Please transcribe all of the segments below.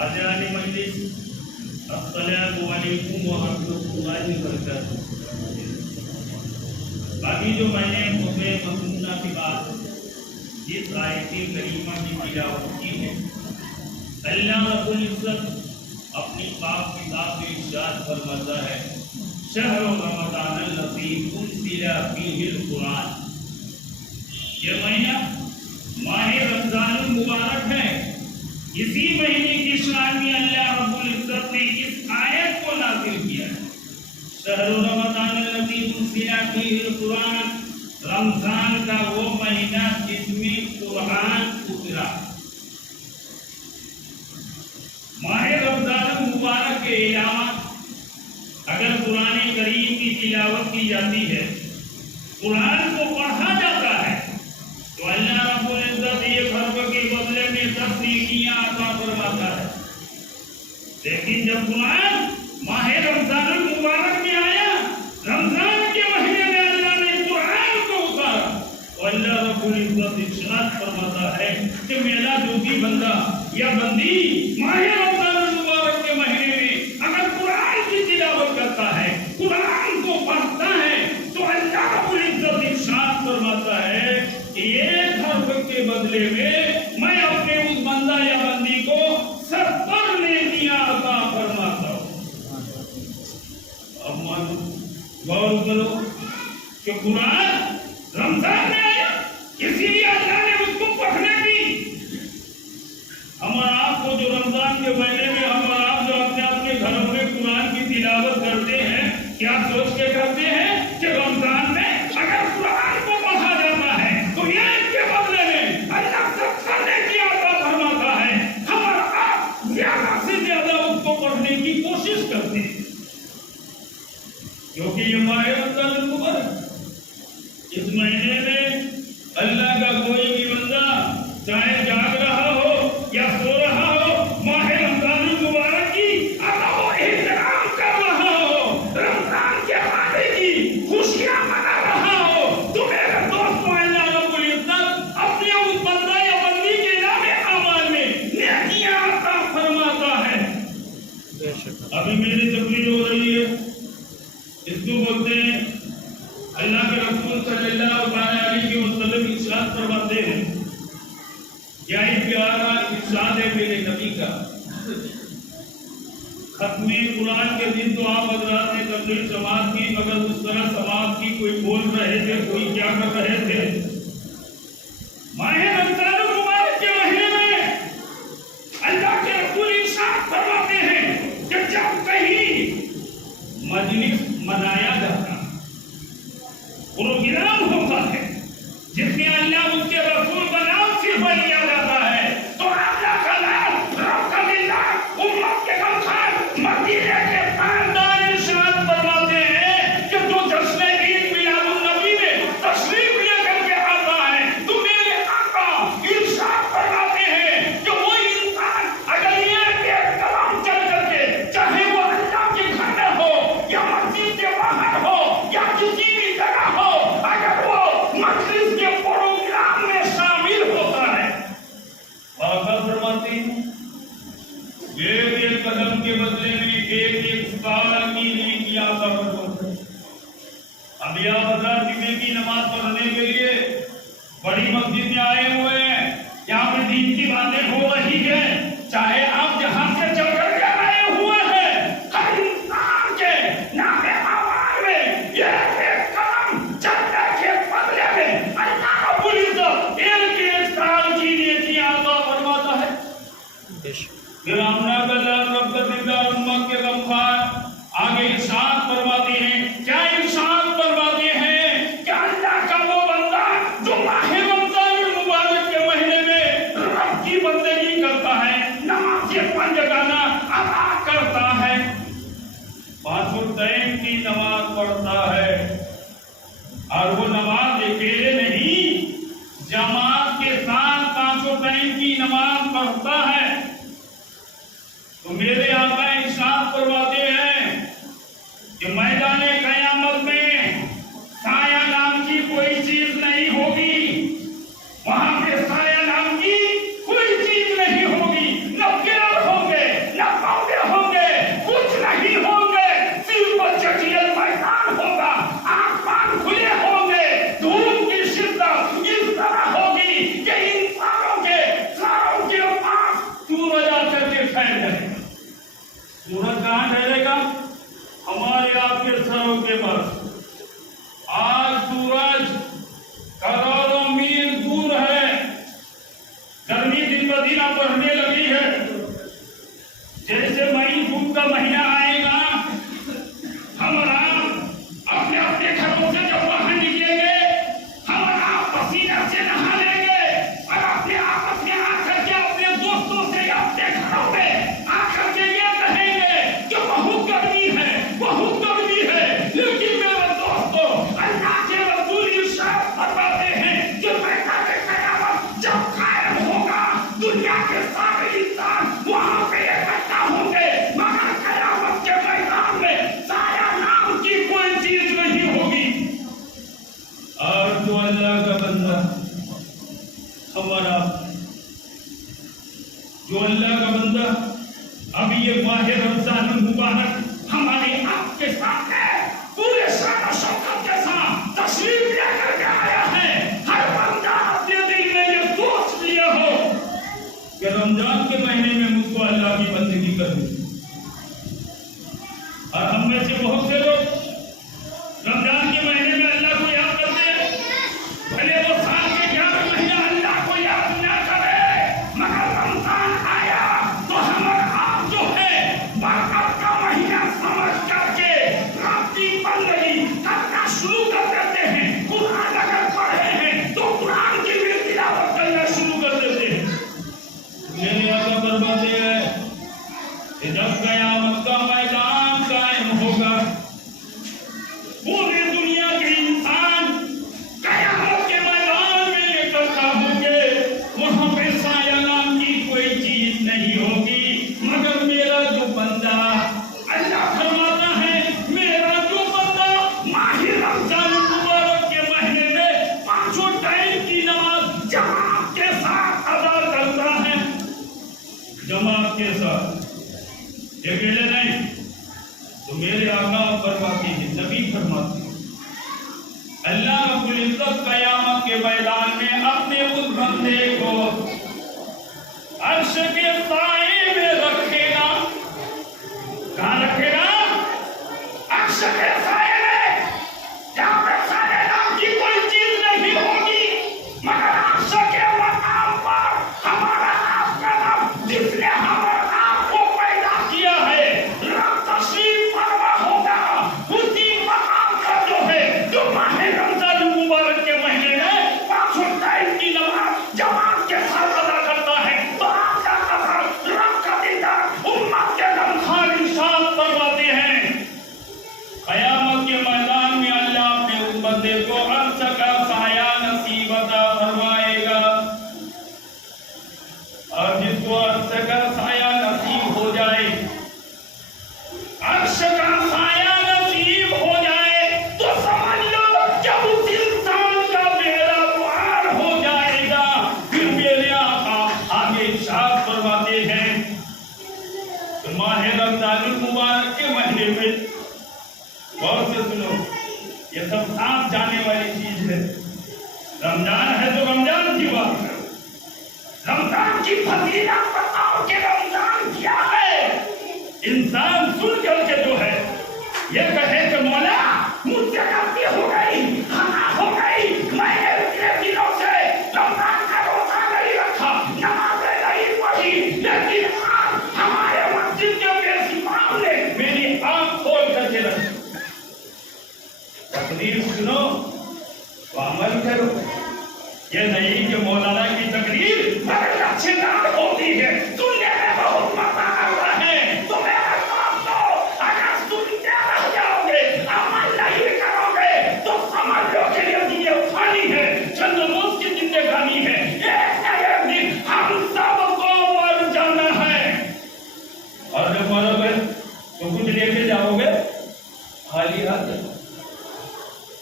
حاضران مجلس، السلام علیکم ورحمۃ اللہ وبرکاتہ۔ ابھی جو میں نے خطبہ مسنونہ کے بعد جس آیت کریمہ کی تلاوت کی ہے، اللہ رب العزت اپنی پاک کتاب میں ارشاد فرماتا ہے، شہر رمضان الذی انزل فیہ القرآن۔ یہ مہینہ ماہ رمضان المبارک ہے۔ اسی مہینے کی شان میں اللہ رب العزت نے اس آیت کو نازل کیا ہے، شہر رمضان الذی انزل فیہ القرآن، رمضان کا وہ مہینہ جس میں قرآن اترا۔ ماہ رمضان المبارک کے علاوہ اگر قرآن کریم کی تلاوت کی جاتی ہے، قرآن کو پڑھا جاتا ہے، تو اللہ رب العزت یہ فرض کے بدلے میں 10 نیکیاں عطا فرماتا ہے۔ لیکن جب قرآن ماہ رمضان المبارک میں آیا، رمضان کے مہینے میں اللہ نے قرآن کو اتارا، تو اللہ رب العزت ارشاد فرماتا ہے کہ میرا جو بھی بندہ یا بندی ماہ رمضان المبارک کے مہینے میں اگر قرآن کی تلاوت کرتا ہے، قرآن کو پڑھتا ہے، تو اللہ رب العزت ارشاد فرماتا ہے کہ ایک حرف کے بدلے میں اپنے اس بندہ یا بندی کو 70 نیکیاں عطا فرماتا ہوں۔ اب مانو، غور کرو کہ قرآن رمضان میں آیا، اسی لیے اللہ نے اس کو پڑھنے کی۔ ہم اور آپ کو جو رمضان کے مہینے میں ہم اور آپ جو اپنے گھروں میں قرآن کی تلاوت کرتے ہیں، کیا سوچ کے کرتے ہیں کہ رمضان میں اگر قرآن کو پڑھا جاتا ہے تو یہ کے بدلے میں اللہ سب کرنے کی عطا فرماتا ہے؟ ہم اور آپ زیادہ سے زیادہ اس کو پڑھنے کی کوشش کرتے ہیں، کیونکہ یہ ماہ رمضان المبارک، اس مہینے میں اللہ کا کوئی بھی بندہ چاہے جاگ رہا ہو یا سو رہا ہو، ماہ رمضان المبارک کی ادا و احترام کر رہا ہو، رمضان کے آنے کی خوشیاں منا رہا ہو، تو میرے دوستوں اللہ رب العزت اپنے اس بندہ یا بندی کے نام اعمال میں نیکیاں عطا فرماتا ہے۔ ابھی میری تقریر ہو رہی ہے، اس کو بولتے ہیں اللہ کے رسول صلی اللہ علیہ وسلم ارشاد فرماتے ہیں، کیا ہی پیارا ارشاد ہے میرے نبی کا۔ ختم قرآن کے دن تو آپ حضرات نے تقریر سماعت کی، مگر اس طرح سماعت کی کوئی بول رہے تھے، کوئی کیا کر رہے تھے۔ ماہ رمضان المبارک کے مہینے میں اللہ کے رسول ارشاد فرماتے ہیں کہ جب کہیں مجلس منایا جاتا، پروگرام ہوتا ہے جس میں اللہ اس کے رسول کا نام صرف لیا جاتا ہے، تو اللہ کا نام رب اللہ امت کے غمخوار مدینے کے خاندان ارشاد فرماتے ہیں کہ جو جشن عید میلاد النبی میں تشریف لے کر کے آتا ہے، تو میرے آقا ارشاد فرماتے ہیں کہ وہ انسان اگر یہ قدم چل کر کے، چاہے وہ اللہ کے گھر میں ہو یا مسجد کے باہر ہو یا کسی بھی جگہ ہو، اگر وہ مجلس کے پروگرام میں شامل ہوتا ہے، آقا فرماتے ہیں ایک قدم کے بدلے میں ایک سال کی نیکیاں عطا فرماتا ہے۔ اب یہ حضرات جمعے کی نماز پڑھنے کے لیے بڑی مسجد میں آئے ہوئے ہیں، یہاں پہ دین کی باتیں ہو رہی ہیں، چاہے آپ جہاں سے چل کر کے آئے ہوئے ہیں، ہر انسان کے نام اعمال میں ایک قدم چلنے کے بدلے میں اللہ رب العزت ایک سال کی نیکیاں عطا فرماتا ہے۔ گرامنا اللہ رب العزت امت کے غمخوار آگے ارشاد فرماتے ہیں، کیا ارشاد فرماتے ہیں کہ اللہ کا وہ بندہ جو ماہ رمضان المبارک کے مہینے میں رب کی بندگی کرتا ہے، نماز پنجگانہ ادا کرتا ہے، 5 ٹائم کی نماز پڑھتا ہے، اور وہ نماز اکیلے نہیں، جماعت کے ساتھ 5 ٹائم کی نماز پڑھتا ہے، تو میرے آقا ارشاد فرماتے ہیں کہ میدان قیامت میں سایہ نام کی کوئی چیز نہیں ہوگی، وہاں پہ سایہ نام کی کوئی چیز نہیں ہوگی، نہ پیڑ ہوں گے، सूरज कहाँ ठहरेगा? हमारे आपके सरों के पास। आज सूरज करोड़ों मील दूर है। गर्मी दिन ब दिन बढ़ने लगी है। जैसे मई जून का महीना आएगा, हम अपने अपने घरों से जब बाहर निकलेंगे, हम पसीने से नहा लेंगे और अपने आपस में आकर के अपने दोस्तों से अपने घरों में आकर के ये कहेंगे कि बहुत गर्मी है, बहुत गर्मी है। लेकिन मेरे दोस्तों, अल्लाह के रसूल इरशाद फरमाते हैं कि मैदान क़यामत जब कायम होगा, दुनिया के सारे इंसान वहां पे इकट्ठा होंगे, मगर क़यामत के मैदान में साया नाम की कोई चीज नहीं होगी। और तो अल्लाह का बंदा हमारा, जो अल्लाह का बंदा अब ये माह रमजान मुबारक हमारे आपके सामने पूरे शान और शौकत के साथ तशरीफ लेकर के आया है। हर बंदा अपने दिल में ये सोच लिया हो कि रमजान के महीने में मुझको अल्लाह की बंदगी करनी। और हम में से बहुत से लोग रमजान के महीने में अल्लाह को याद करते हैं। भले वो साल के 11 महीना अल्लाह को याद न करे, मगर रमजान आया तो हम और आप जो है बरकत का महीना समझ करके रात्रि बंदगी करना शुरू कर देते हैं। कुरान अगर पढ़े हैं तो कुरान की भी तिलावत करना शुरू कर देते हैं। मेरे आका फरमाते हैं कि जब क़यामत का मैदान कायम होगा, पूरी दुनिया के इंसान क़यामत के मैदान में इकट्ठा होंगे। वहां पे साया नाम की कोई चीज नहीं होगी, मगर मेरा जो बंदा, अल्लाह फरमाता है मेरा जो बंदा माह रमजान मुबारक के महीने में 5 टाइम की नमाज जमात के साथ अदा करता है। जमात के साथ, अकेले नहीं। तो मेरे आका फरमाते हैं, नबी फरमाते हैं, अल्लाह रब्बुल इज्जत क़यामत के मैदान में अपने उस बंदे को अर्श के साए में रखेगा। कहाँ रखेगा? अर्श के साए में, जहाँ पे साए नाम की कोई चीज नहीं होगी, मगर अर्श के मकाम पर हमारा आपका नाम, जिसने हमारा आपको पैदा किया है, रब तशरीफ फरमा होगा। उसी मकाम का जो है, जो माह रमजान मुबारक के महीने में 5 टाइम की नमाज जमात के साथ अदा करता है, तो आपका कसम रब का दीदार उम्मत के गमखार इंसान फरमाते हैं। क़यामत के मैदान में अल्लाह अपने उस बंदे को अर्श का साया नसीब अता फरमाएगा। और जिसको अर्श का साया नसीब हो जाए, अर्श का साया नसीब हो जाए, तो समझ लो जब उस इंसान का बेड़ा पार हो जाएगा। फिर मेरे आका आगे इरशाद फरमाते हैं कि माह रमजान मुबारक के महीने में, गौर से सुनो, ये सब साथ जाने वाली चीज है। रमजान है तो रमजान की बात करो, रमजान की फजीलत बताओ कि रमजान क्या है। इंसान सुन करके जो है ये कहे कि मौला मुझसे गलती हो गई, खता हो गई, मैंने इतने दिनों से रमजान का रोजा नहीं रखा, नमाज़ें नहीं पढ़ी, लेकिन आज हमारे मस्जिद के पेश इमाम ने मेरी आंख खोल करके रखी। तकरीर सुनो तो अमल करो। ये नहीं कि मौलाना की तकरीर बड़े अच्छे नाम होती है, सुनने में बहुत मजा आता है। तो मेरे दोस्तों, अगर सुनते रह जाओगे, अमल नहीं करोगे, तो समझ लो कि ये दुनिया फानी है, चंद रोज की जिंदगानी है। एक न एक दिन हम सबको मर जाना है। और जब मरोगे तो कुछ लेके जाओगे खाली हाथ?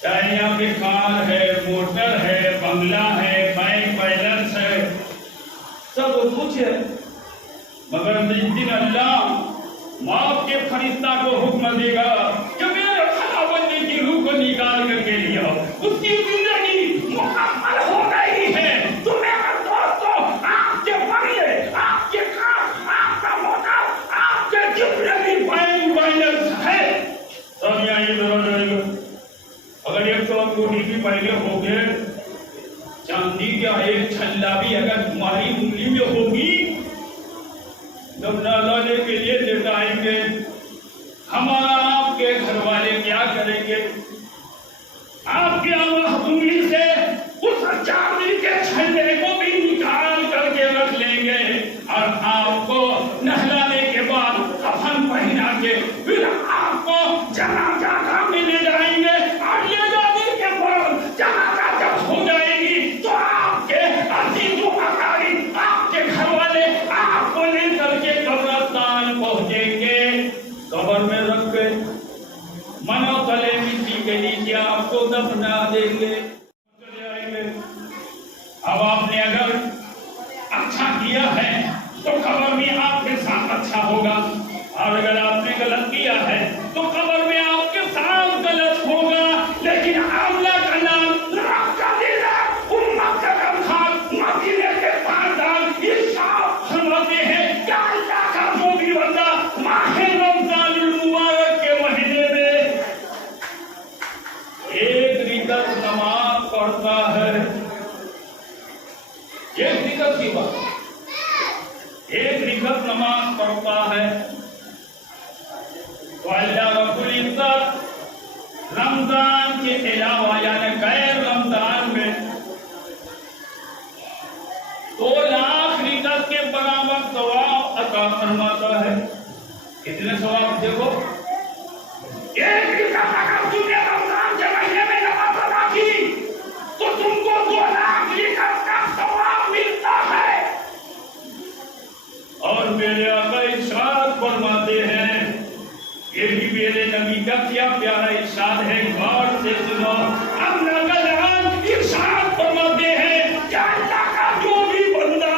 चाहे यहाँ पे कार है, मोटर है, बंगला है, बैंक बैलेंस है, सब कुछ है, मगर जिस दिन अल्लाह मौत के फरिश्ता को हुक्म देगा कि मेरे खला बंदे की रूह को निकाल करके लिया, उसकी जिंदगी मुकम्मल हो गई है। तो मेरे दोस्तों, आपके बंगले, आपके कार, आपका मोटर, आपके जितने भी जब नहलाने के लिए लेटाएंगे, हमारा आपके घर वाले क्या करेंगे? आपके उंगली से उस चांदी के छल्ले को भी निकाल करके रख लेंगे और आपको नहलाने के बाद कफन पहना के फिर आपको जनाजा में ले जाएंगे और ले जाने के बाद जनाजा जब हो जाएगी तो आपके अजीज अकारीब, आपके घर वाले आपको ले करके कब्रिस्तान पहुंचेंगे। कब्र में रख के मनो तले मिट्टी के नीचे आपको दफना देंगे। अब आपने अगर अच्छा किया है तो कब्र में आपके साथ अच्छा होगा, और अगर आपने गलत किया है तो कब्र में आपके साथ गलत होगा। लेकिन आमला का नाम मदीने के पास इरशाद फरमाते हैं कि अल्लाह का जो भी बंदा माह रमजानुल मुबारक के महीने में एक रिकत नमाज पढ़ता है, एक रिकत की बात, एक रिकत नमाज पढ़ता है तो अल्लाह रब्बुल इज्जत रमजान के अलावा यानी गैर रमजान में 2 लाख रिकत के बराबर सवाब अता फरमाता है। कितने सवाब? देखो, एक रिकत अगर तुमने रमजान के महीने में नमाज अदा की तो तुमको 2 लाख रिकत का सवाब मिलता है। और मेरे आका इरशाद फरमाते हैं, ये भी मेरे नबी का क्या प्यारा इरशाद है, गौर से सुनो। अल्लाह का नाम इरशाद फरमाते हैं कि अल्लाह का जो भी बंदा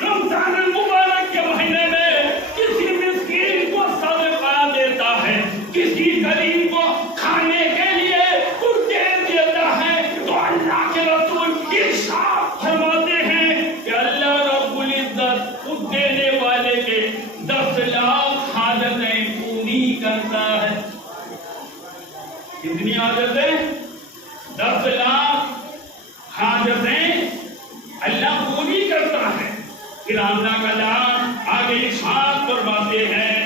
रमजान मुबारक के महीने में किसी मिस्कीन को सदका देता है, किसी गरीब को खाने के लिए कुछ दे देता है, तो अल्लाह के रसूल इरशाद फरमाते हैं कि अल्लाह रब्बुल इज्जत उस देने वाले के 10 लाख हाजतें पूरी करता है। कितनी हाजतें? 10 लाख हाजतें अल्लाह पूरी करता है। फिर अल्लाह का नाम आगे इरशाद फरमाते हैं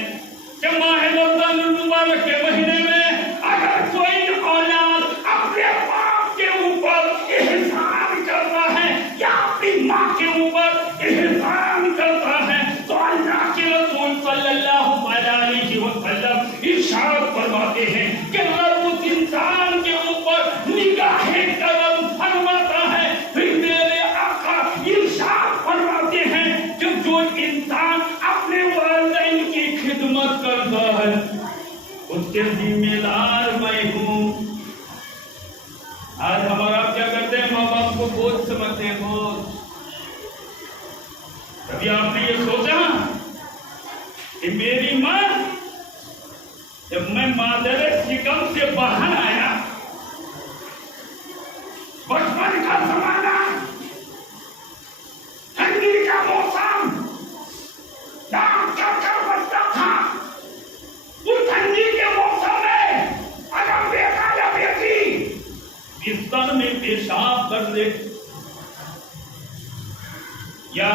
कि माह रमजानुल मुबारक के महीने में अगर कोई औलाद अपने बाप के ऊपर एहसान करता है या अपनी माँ के ऊपर एहसान करता है तो अल्लाह के रसूल सल्लल्लाहु अलैहि वसल्लम इरशाद फरमाते हैं कि रब उस इंसान के ऊपर निगाहे करम फरमाता है। फिर मेरे आका इरशाद फरमाते हैं कि जो इंसान अपने वालिदैन की खिदमत करता है उसके जिम्मेदार मैं हूँ। आज हमारा क्या करते हैं, माँ बाप को बोझ समझते हैं, बोझ। कभी आपने ये सोचा कि मेरी माँ, जब मैं मादरे सिकम से बाहर आया, बचपन का जमाना, ठंडी का मौसम, दांत कर बचता था, उस ठंडी के मौसम में अगर बेटा या बेटी बिस्तर में पेशाब कर दे या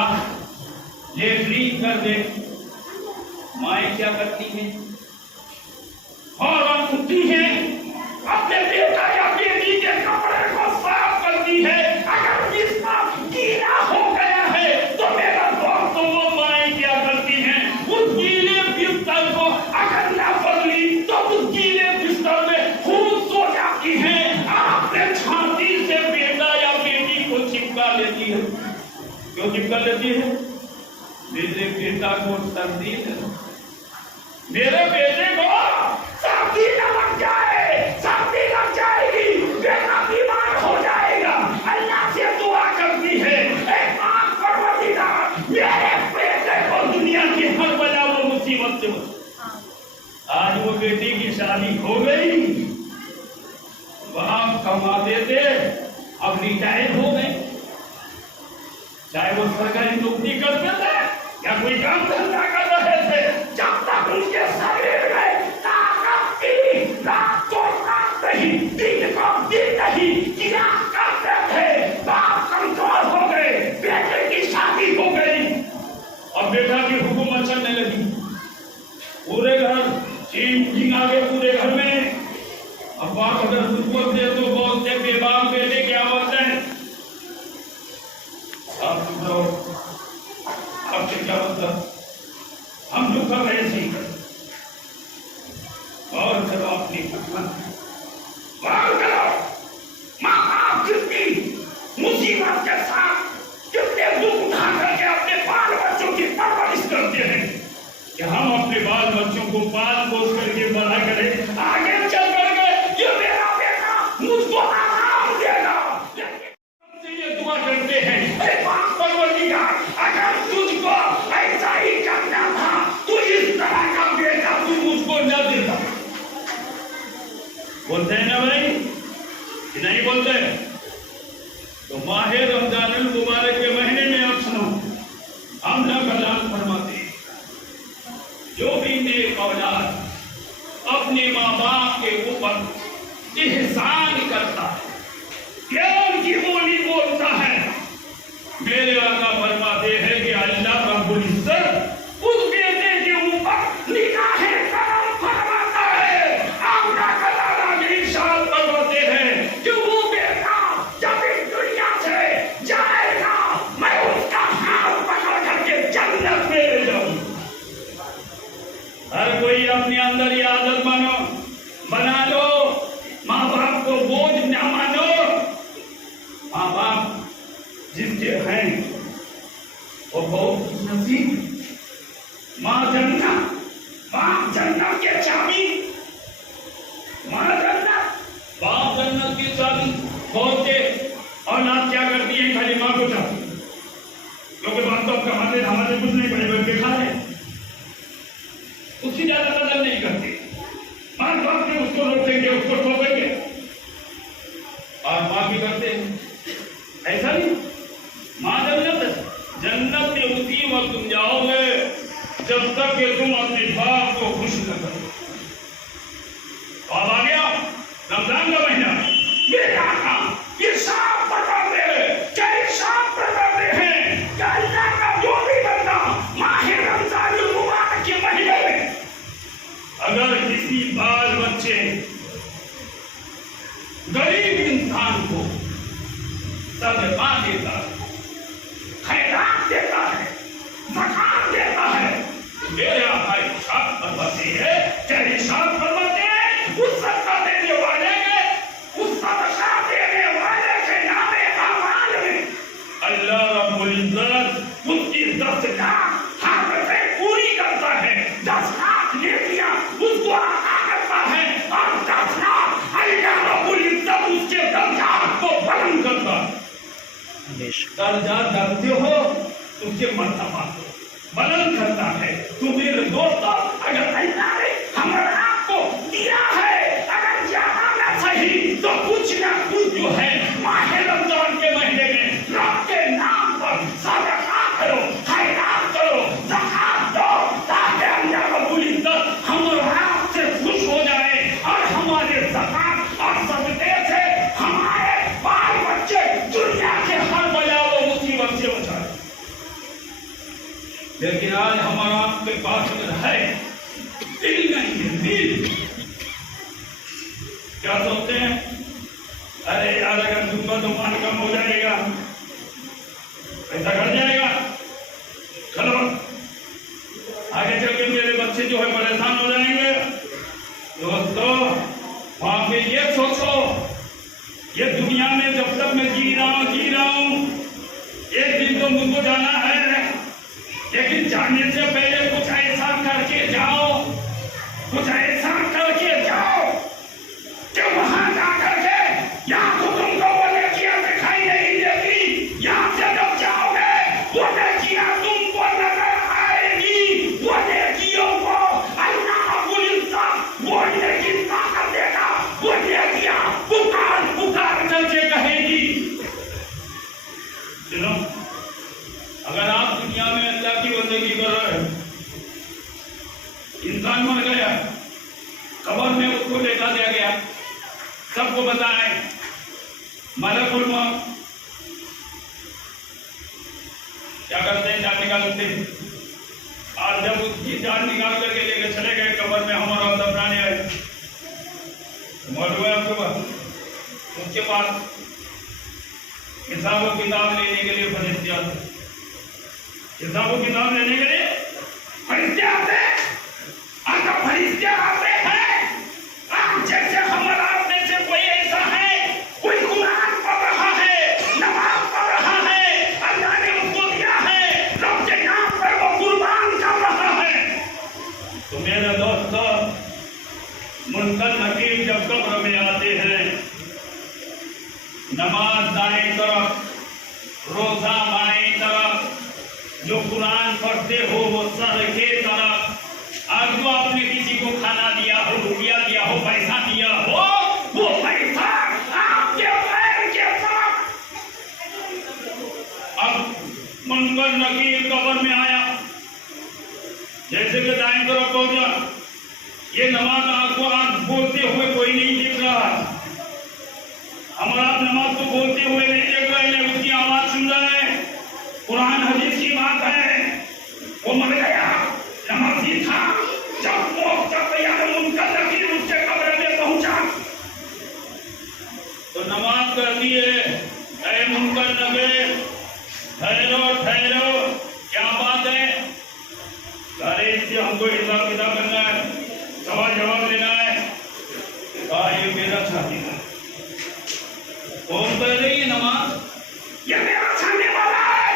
लेटरिन कर दे, माएँ क्या करती हैं? फौरन उठती हैं, अपने बेटा या बेटी के कपड़े को साफ करती है। अगर बिस्तर गीला हो गया है तो मेरा दोस्त, वो माएँ क्या करती हैं? उस गीले बिस्तर को अगर ना बदली तो उस गीले बिस्तर में खूब सो जाती हैं, अपने छाती से बेटा या बेटी को चिपका लेती है। क्यों चिपका लेती है? मेरे बेटा को सर्दी है, मेरे बेटे को सर्दी न लग जाए, सर्दी लग जाएगी, बेटा बीमार हो जाएगा। अल्लाह से दुआ करती है, एक आंख परवरदिगार मेरे बेटे को दुनिया की हर बला व मुसीबत से बचा। आज वो बेटी की शादी हो गई, बाप कमा देते, अब रिटायर हो गए, चाहे वो सरकारी नौकरी करते थे या कोई काम धंधा कर रहे थे, जब तक उनके शरीर में ताकत थी, रात को रात नहीं, दिन को दिन नहीं किया करते थे। बाप कमजोर हो गए, बेटे की शादी हो गई, अब बेटा की हुकूमत चलने लगी, पूरे घर चीन आ गए पूरे घर में। अब बाप अगर कुछ बोलते तो बोलते बेबाक बेटे क्या बोलते हैं, आप सुनो आपसे क्या मतलब, हम जो कर रहे सही कर और करो अपनी और करो। माँ बाप कितनी मुसीबत के साथ कितने दुख उठा करके अपने बाल बच्चों की परवरिश करते हैं कि हम अपने बाल बच्चों को पाल पोस करके बड़ा करें, आगे चल करके ये मेरा बेटा मुझको आराम देगा। ये दुआ करते हैं, अरे बाप परवरदिगार, अगर तुझको ऐसा ही करना था तो इस तरह का बेटा तू मुझको न देता। बोलते हैं ना भाई कि नहीं बोलते? तो माहे रमजान मुबारक के महीने में आप सुनो, हम ना कलाम फरमाते हैं, जो भी नेक औलाद अपने माँ बाप के ऊपर एहसान करता है, प्यार की बोली बोलता है, मेरे आका फरमाते हैं कि अल्लाह रब्बुल इज्जत उस बेटे के ऊपर निगाहे करम फरमाता है। आमना कलाला ने इरशाद फरमाते हैं कि वो बेटा जब इस दुनिया से जाएगा मैं उसका हाथ पकड़ करके जन्नत में ले जाऊं। हर कोई अपने अंदर ये आदत बना लो, माँ बाप को बोझ न मानो। माँ बाप जिसके हैं वो बहुत नसीब। माँ जन्नत के चाबी, माँ जन्नत बाप जन्नत की चाबी खोलते औलाद क्या करती है, खाली माँ को चाहती, क्योंकि बाप तो हमारे कुछ नहीं पड़े बल्कि खा रहे, उसकी ज्यादा कदर नहीं करते। माँ बाप ने उसको रोकेंगे, उसको ठोकेंगे, और माँ भी करते ऐसा नहीं। माँ जन्नत में उसी वक्त तुम जाओगे जब तक कि तुम अपने बाप को खुश न करो। अब आ गया रमजान का महीना, मेरे आका इरशाद फरमाते हैं, क्या इरशाद फरमाते हैं कि अल्लाह का जो भी बंदा माहे रमजान मुबारक के महीने में अगर किसी बाल बच्चे गरीब इंसान को सदका देता है, खैरात देता है, ज़कात देता है, मेरे आका इरशाद फरमाते हैं, क्या इरशाद फरमाते हैं, उस सदका देने वाले के, उस सदका देने वाले के नामे अमाल में अल्लाह रब्बुल इज्जत उसकी 10 लाख हाज़तें पूरी करता है, 10 लाख नेकियां उसको अता करता है, और 10 लाख अल्लाह रब्बुल इज्जत उसके दर्जात को बुलंद करता है। दर्जा करते हो उसके मर्तबा को बुलंद करता है। तो मेरे दोस्तों, अगर अल्लाह ने हमारे आपको दिया है, अगर जहाना सही तो कुछ ना कुछ जो है माहे रमजान के महीने में रब के नाम पर सदका करो, खैरात करो, ज़कात दो, ताकि अल्लाह रब्बुल इज्जत हमारे आपसे खुश हो जाए और हमारे ज़कात और सदके से हमारे बाल बच्चे दुनिया के हर बला व मुसीबत से बचाए। लेकिन आज हमारा आपके पास अगर है दिल नहीं है, दिल क्या सोचते हैं, अरे यार अगर दुनिया तो मान कम हो जाएगा, पैसा घट जाएगा, चलो आगे चल के मेरे बच्चे जो है परेशान हो जाएंगे। दोस्तों वहां पे ये सोचो, ये दुनिया में जब तक मैं जी रहा हूं, एक दिन तो मुझको जाना है, लेकिन जाने से पहले कुछ ऐसा करके जाओ, कुछ ऐसा करके जाओ कि वहां जाकर के यहाँ तो तुमको वो नेकियां दिखाई नहीं देती, यहाँ से जब जाओगे वो नेकियां तुमको नजर आएगी, वो नेकियों को अल्लाह रब्बुल इज्जत वो नेकी ताकत देगा, वो नेकियां पुकार करके कहेगी। सुनो, अगर आप दुनिया में अल्लाह की बंदगी कर रहे हो, इंसान मर गया, कब्र में उसको लेटा दिया गया, सबको बताएं, मलकुल मौत क्या करते हैं, जान निकालते हैं, ये जान निकाल करके लेके चले गए कब्र में, हमारा दफनाने आए। मालूम है आपके पास? उसके बाद हिसाब किताब लेने के लिए फरिश्ते आते, हिसाब किताब लेने के लिए फरिश्ते आते। अगर फरिश्ते आते हैं, आप जैसे हमारा आप में से कोई ऐसा है, कोई कुरान पढ़ रहा है, नमाज पढ़ रहा है, अल्लाह ने उसको दिया है, रब के नाम पर वो कुर्बान कर रहा है, तो मेरे दोस्तों, मुनकर नकीर जब कब्र में आते हैं, नमाज दाएं तरफ, रोजा बाएं तरफ, जो कुरान पढ़ते हो वो सर के तरफ, और जो आपने किसी को खाना दिया हो, रुपया दिया हो, पैसा दिया हो, वो पैसा आपके पैर के तरफ। अब मुनकर नकीर कब्र में आया, जैसे कि दाएं तरफ पहुंचा, ये नमाज आपको आज बोलते हुए कोई नहीं दिख रहा, हमारा नमाज को बोलते हुए नहीं देख रहे हैं, उसकी आवाज सुन रहे हैं। कुरान हदीस की बात है, वो मर गया, नमाजी था, जब मुनकर नकीर उसके कब्र में पहुंचा तो नमाज कर दिए, ऐ मुनकर नकीर ठहरो ठहरो, क्या बात है? अरे इससे हमको हिसाब किताब करना है, सवाल जवाब लेना है। कहा ये मेरा साथी है। कौन कर रही है नमाज? ये मेरा छाने वाला है।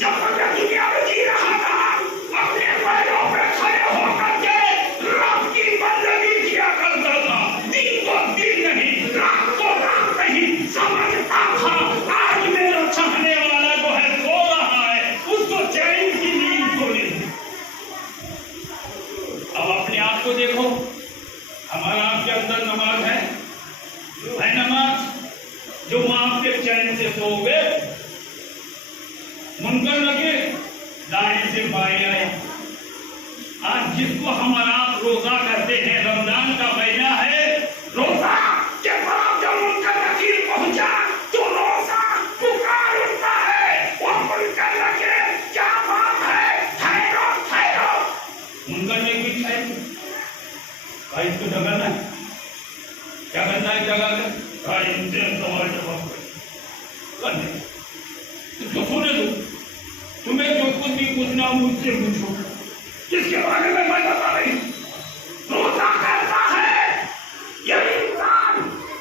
जब तक मैं दुनिया में जी रहा था, अपने पैरों पे खड़े होकर के रब की बंदगी किया करता था, दिन को दिन नहीं, रात को रात नहीं, समझता था आज मेरा चाहने वाला जो है सो रहा है, उसको चैन की नींद सोने। अब अपने आप को देखो, हमारा आपके अंदर नमाज है नमाज जो आपके चैन से सो गए। मुनकर नकीर दाएं से बाएं आए। आज जिसको हमारा रोजा करते हैं, रमजान का महीना है, रोजा के बाद जब मुनकर नकीर पहुंचा तो रोजा पुकार उठता है, वो मुनकर नकीर क्या बात है, ठहरो ठहरो। मुनकर नकीर ठहरो, भाई इसको जगाना है, क्या करना है? जगा कर सवाल जवाब करने, इसको सोने दो, तुम्हें जो कुछ भी पूछना मुझसे पूछो, किसके बारे में मैं बता नहीं। रोजा करता है ये इंसान,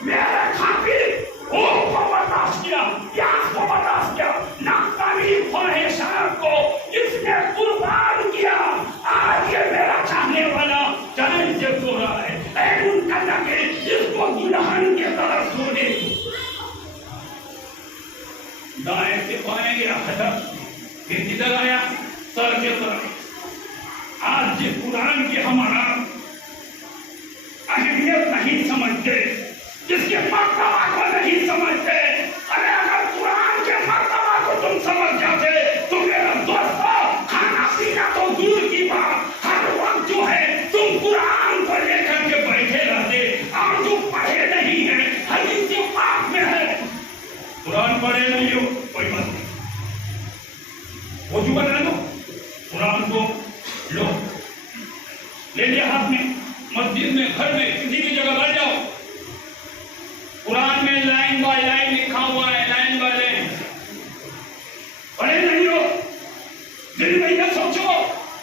मेरे खातिर भूख को बर्दाश्त किया, प्यास को बर्दाश्त किया, नाकामी ख्वाहिशात को इसने कुर्बान किया। आज ये मेरा चाहने वाला चैन से सो रहा है, मुनकर नकीर इसको दुल्हन के तरह सोने। दाएं से बाएं गया, फिर किधर आया? सर के तरफ। आज जिस कुरान की हमारा अहमियत नहीं समझते, जिसके मर्तबा को नहीं समझते, अरे अगर कुरान के मर्तबा को तुम समझ जाते तो मेरा दोस्तों, खाना पीना तो दूर की बात, हर वक्त जो है तुम कुरान को लेकर के बैठे रहते। और जो पढ़े नहीं है, हदीस पाक में है, कुरान पढ़े नहीं हो कोई बात नहीं, वजू बना लो, कुरान को लो, ले लिया हाथ में, मस्जिद में, घर में, किसी भी जगह बैठ जाओ, कुरान में लाइन बाय लाइन लिखा हुआ है, लाइन बाय लाइन। पढ़े नहीं हो, दिल में यह सोचो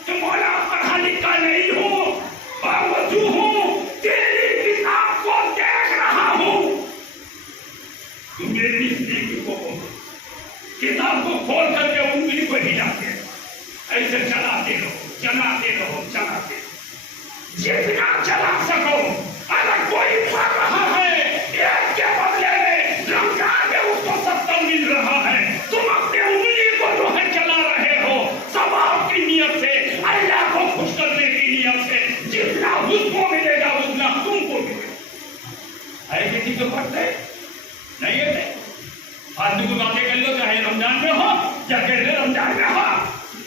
कि मौला पढ़ा लिखा नहीं हूं, बावजूद हूं, तेरी किताब को देख रहा हूं। तुम मेरी किताब को खोल करके उंगली को हिलाते, ऐसे चलाते रहो, चलाते रहो, चलाते रहो, जितना चला सको। अगर कोई पढ़ रहा है, एक के बदले में रमजान में उसको 70 मिल रहा है, तुम अपने उंगली को जो है चला रहे हो, सवाब की नियत से, अल्लाह को खुश करने की नियत से, जितना उसको मिलेगा उतना तुमको मिलेगा। है किसी को पढ़ते नहीं है? फालतू की बातें कर लो, चाहे रमजान में हो या गैर रमजान में हो,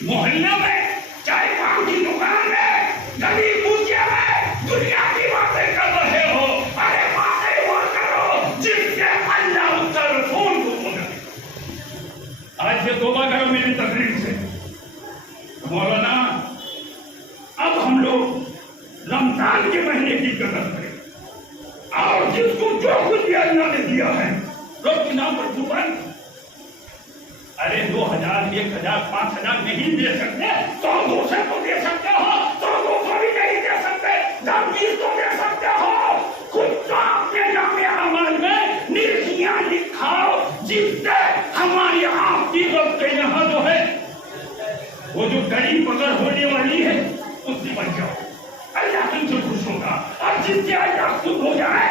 मोहल्ले में, चाहे काम की दुकान में, गली कूचे में, दुनिया की बातें कर रहे हो। अरे बातें वो करो जिससे अल्लाह उसका रसूल को बोले। आज से तौबा करो मेरी तकलीफ से। मौलाना رمضان کے مہینے کی قدر کرے اور جس کو جو کچھ بھی اللہ نے دیا ہے رب کے نام پر قربان. ارے 2000 1000 5000 نہیں دے سکتے 100 200 کو دے سکتے ہو 100 200 بھی نہیں دے سکتے 10 20 کو دے سکتے ہو. خود تو اپنے نام اعمال میں نیکیاں لکھاؤ جس سے ہماری آپ کی رب کے یہاں جو ہے وہ جو غریب اگر ہونے والی ہے اس سے بچ جاؤ. اللہ تم سے خوش ہوگا اور جس سے اللہ خود ہو جائے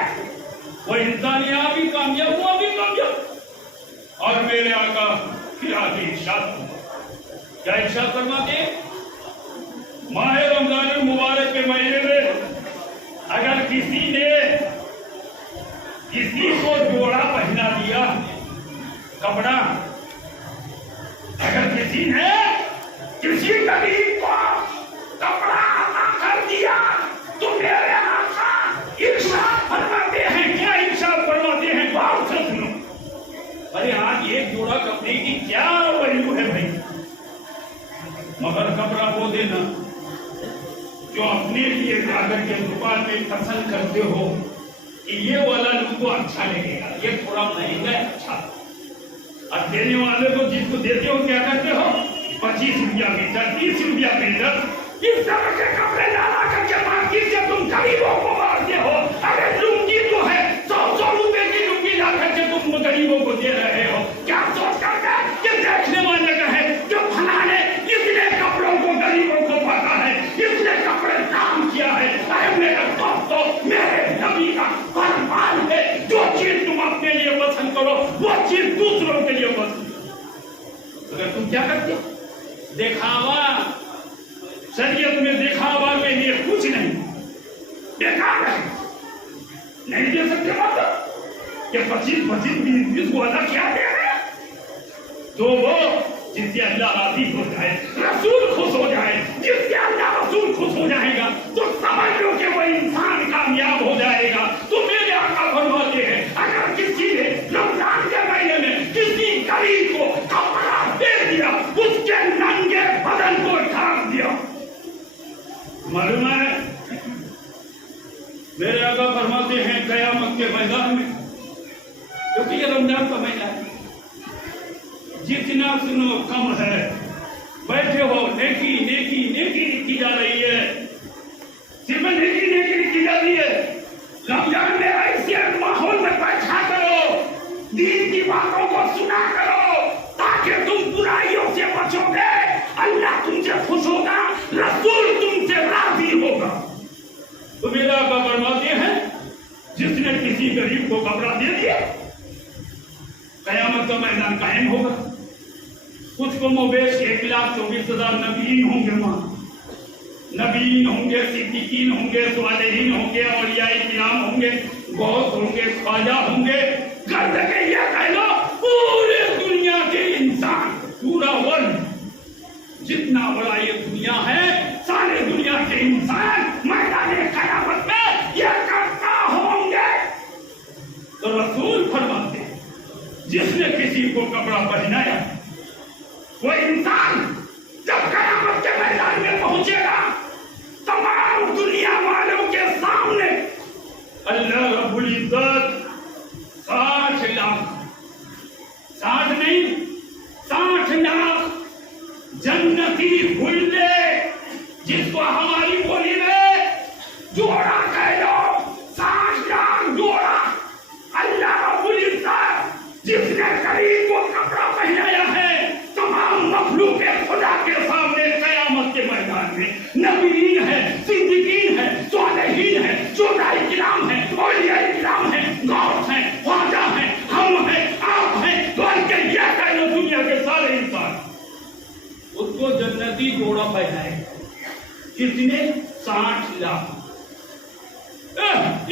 وہ انسان یہاں بھی کامیاب ہوا بھی کامیاب. اور میرے آقا پھر آگے ارشاد کیا ارشاد فرماتے ہیں ماہ رمضان المبارک کے مہینے میں اگر کسی نے کسی کو جوڑا پہنا دیا کپڑا اگر کسی نے کسی غریب کو کپڑا عطا کر دیا تو میرے آقا ارشاد فرماتے ہیں کیا ارشاد فرماتے ہیں بات سے سنو. ارے آج ایک جوڑا کپڑے کی کیا ویلیو ہے بھائی مگر کپڑا وہ دینا جو اپنے لیے جا کر کے دکان میں پسند کرتے ہو کہ یہ والا لوگ کو اچھا لگے گا یہ تھوڑا مہنگا ہے اچھا. اور دینے والے کو جس کو دیتے ہو کیا کرتے ہو 25 روپیہ میٹر 30 روپیہ میٹر اس طرح کے کپڑے ڈالا کر کے مارکیٹ سے تم غریبوں کو مارتے ہو. ارے لنگی تو ہے 100 روپے کی لنگی لا کر کے تم غریبوں کو دے رہے ہو کیا سوچ کر کے کہ دیکھنے والے کا ہے جو فلاں نے اس نے کپڑوں کو غریبوں کو پاتا ہے اس نے کپڑے کام کیا ہے. ارے میرے دوستو میرے نبی کا فرمان ہے جو چیز تم اپنے لیے پسند کرو وہ چیز دوسروں کے لیے پسند کرو. اگر تم کیا کرتے دکھاوا شریعت میں دکھاوا کے لیے کچھ نہیں بیکار ہے نہیں دے سکتے مطلب کہ 25 20 کو اللہ کیا دے رہے تو وہ جس سے اللہ راضی ہو جائے رسول خوش ہو جائے جس سے اللہ رسول خوش ہو جائے گا تو سمجھ لو کہ وہ انسان کامیاب ہو جائے گا. تو میرے آقا فرماتے ہیں اگر کسی نے رمضان کے مہینے میں کسی غریب کو کپڑا دے دیا اس کے ننگے بدن کو ڈھانپ دیا معلوم ہے میرے آقا فرماتے ہیں قیامت کے میدان میں کیونکہ یہ رمضان کا مہینہ ہے جتنا سنو کم ہے بیٹھے ہو نیکی نیکی نیکی لکھی جا رہی ہے صرف نیکی نیکی لکھی جا رہی ہے. رمضان میں ایسے ماحول میں بیٹھا کرو دین کی باتوں کو سنا کرو تاکہ تم برائیوں سے بچو گے اللہ تم سے خوش ہوگا رسول تم سے راضی ہوگا. تو میرا آقا فرماتے ہیں جس نے کسی غریب کو کپڑا دے دیا قیامت کا میدان قائم ہوگا. کچھ کو مویش 1,24,000 نبیین ہوں گے وہاں نبیین ہوں گے صدیقین ہوں گے صالحین ہوں گے اولیاء کرام ہوں گے غوث ہوں گے خواجہ ہوں گے کر دے یہ کہہ لو پورے دنیا کے انسان پورا ورلڈ جتنا بڑا یہ دنیا ہے سارے دنیا کے انسان میدان قیامت میں یہ کرتا ہوں گے. تو رسول فرماتے جس نے کسی کو کپڑا پہنایا وہ انسان جب قیامت کے میدان میں پہنچے گا تمام دنیا والوں کے سامنے اللہ رب العزت 60 لاکھ 60 نہیں 60 لاکھ جنتی بھولے جس کو ہماری بولی میں جوڑا کہہ لو 60 لاکھ جوڑا اللہ رب العزت جس نے غریب کو کپڑا پہنایا ہے تمام مخلوق خدا کے سامنے قیامت کے میدان میں نبیین ہے صدیقین ہے صالحین ہے شہداء کرام ہے اولیاء کرام ہے غوث ہیں خواجہ ہیں ہم ہیں آپ ہیں بلکہ یہ کہہ لو دنیا کے سارے انسان اس کو جنتی جوڑا پہنائے کتنے 60 لاکھ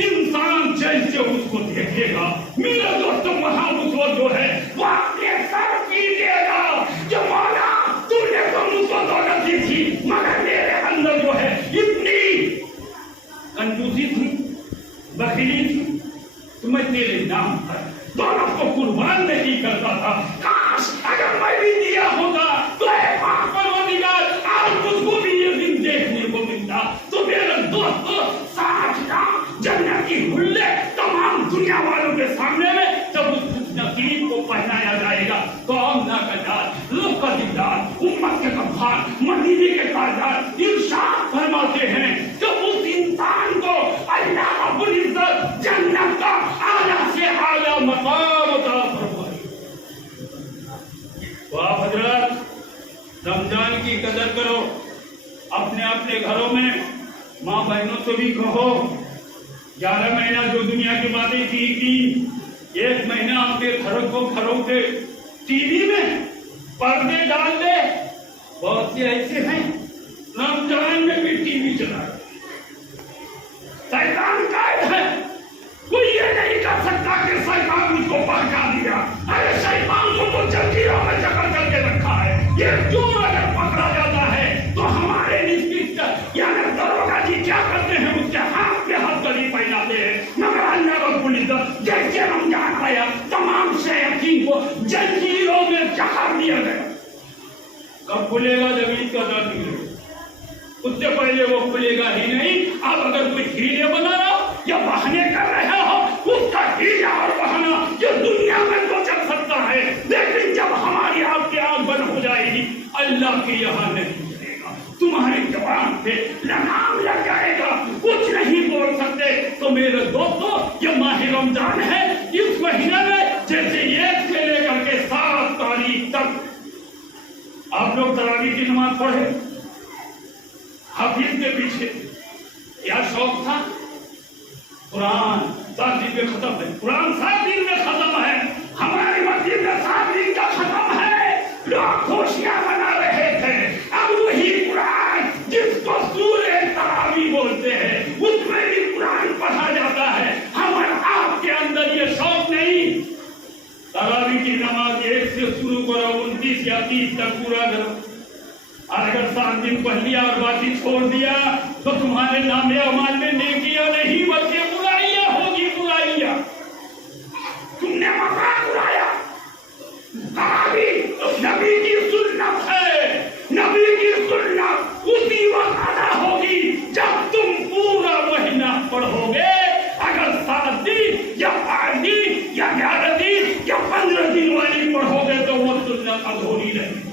انسان جیسے اس کو دیکھے گا میرے دوستوں وہاں اس کو جو ہے وہ اپنے سر پیٹے گا کہ مولا تو نے تو مجھ کو دولت دی تھی مگر میرے اندر جو ہے اتنی کنجوسی تھی بخیلی تھی تو میں تیرے نام پر دولت کو قربان نہیں کرتا تھا کاش اگر میں بھی دیا ہوتا تو اے پاک پروردگار آپ مجھ کو بھی یہ دن دیکھنے کو ملتا. تو میرے دوستوں कदर करो। अपने अपने घरों में माँ बहनों से भी कहो 11 महीना जो दुनिया की बातें की थी, 1 महीना अपने घरों के टीवी में पर्दे डाल दे। बहुत से ऐसे हैं रमजान में भी टीवी चला रहे। शैतान कायद है, कोई ये नहीं कर सकता कि शैतान मुझको बहका दिया। अरे शैतान को तो जंजीरों में जकड़ करके रखा है। ये चोर अगर पकड़ा जाता है तो हमारे इंस्पेक्टर यानी दरोगा जी क्या करते हैं, उसके हाथ पे हथकड़ी पहनाते हैं। मगर अल्लाह रब्बुल इज्जत जैसे रमजान आया तमाम शैतान को जंजीरों में जकड़ दिया गया। कब खुलेगा? जब ईद का दर्द मिलेगा, उससे पहले वो खुलेगा ही नहीं। आप अगर कोई हीरे बना रहा हो या बहाने कर रहे हो, उसका हीरा और बहाना ये दुनिया में तो चल सकता है, लेकिन जब हमारी आपकी आंख बंद हो जाएगी अल्लाह के यहाँ नहीं चलेगा। तुम्हारी जबान पे लगाम लग जाएगा, कुछ नहीं बोल सकते। तो मेरे दोस्तों, ये माह रमजान है। इस महीने में जैसे 1 से लेकर के 7 तारीख तक आप लोग तरावी की नमाज पढ़े। हाफिज के पीछे क्या शौक था? कुरान 7 दिन में खत्म है। कुरान 7 दिन में खत्म है। हमारी मस्जिद में 7 दिन का खत्म है। लोग खुशियां मना रहे थे। अब वही कुरान जिसको सूरे तरावी बोलते हैं, उसमें भी कुरान पढ़ा जाता है। हमारे आपके अंदर ये शौक नहीं। तरावी की नमाज 1 से शुरू करो, 29 या 30 तक पूरा करो। अगर 7 दिन पढ़ लिया और बाकी छोड़ दिया तो तुम्हारे नामे अमाल में नेकियां नहीं बल्कि बुराइयां होगी। बुराइयां तुमने मजाक उड़ाया। तरावी तो नबी की सुन्नत है। नबी की सुन्नत उसी वक्त अदा होगी जब तुम पूरा महीना पढ़ोगे। अगर 7 दिन या 5 दिन या 11 दिन या 15 दिन वाली पढ़ोगे तो वो सुन्नत अधूरी रहेगी।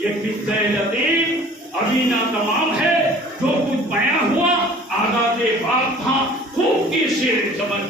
ये किस्सा लतीफ अभी ना तमाम है। जो कुछ बयां हुआ आगाज़े बात था, खूब की शेर समझ